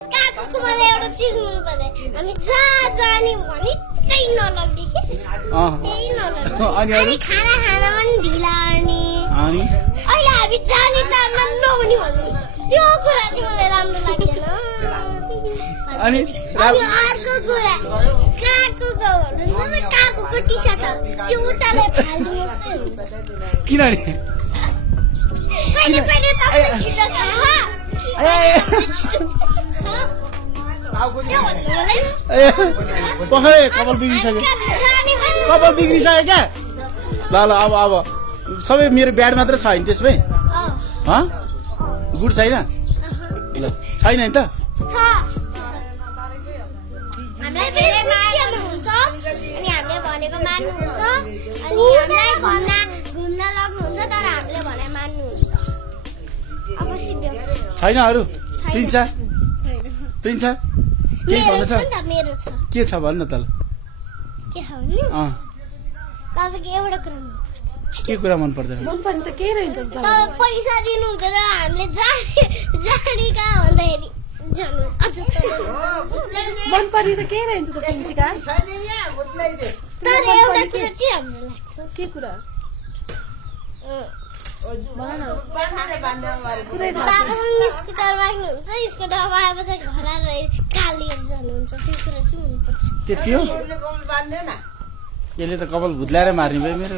काकुको मलाई एउटा चीज मन पर्दैन हामी जहाँ जाने भने त्यही नलग्ने के त्यही नलग्ने अनि खाना खाना पनि ढिला गर्ने अनि अहिले हामी जाने टाइममा नहुने भन्नु त्यो कुरा चाहिँ मलाई राम्रो लाग्दैन अनि अर्को कुरा काकुको भन्नु न काकुको टी सर्ट त्यो उचालेर फाल्दिनुहोस् त किन नि पहिले पहिले तपाईँ छिटो खा पखरे कपाल बिग्रिसक्यो क्या ल अब सबै मेरो ब्याड मात्र छ नि त्यसमै गुड छैन ल छैन नि त हामीलाई धेरै मान्छेमा हुन्छ अनि हामीले भनेको मान्नुहुन्छ अनि हामीलाई घुम्न लग्नुहुन्छ तर हामीले भने मान्नुहुन्छ अब सिधै छैन अरू प्रिन्स केही भन्नु छ मेरो छ के छ भन्नु त ल के छ भन्नु तपाईको एउटा कुरा के कुरा मन पर्दैन मन पर्ने त के रहन्छ त पैसा दिनु हुँदैन हामीले जाने कहाँ भन्दाखेरि मन पर्ने त के रहन्छ त पिन्सिका तर एउटा कुरा चाहिँ राम्रो लाग्छ के कुरा बाबासँग स्कुटर माग्नुहुन्छ स्कुटरमा आएपछि घर आएर कालिएर जानुहुन्छ त्यो कुरा चाहिँ मनपर्छ त्यति हो यसले त कपाल भुत्लाएर मार्ने भयो मेरो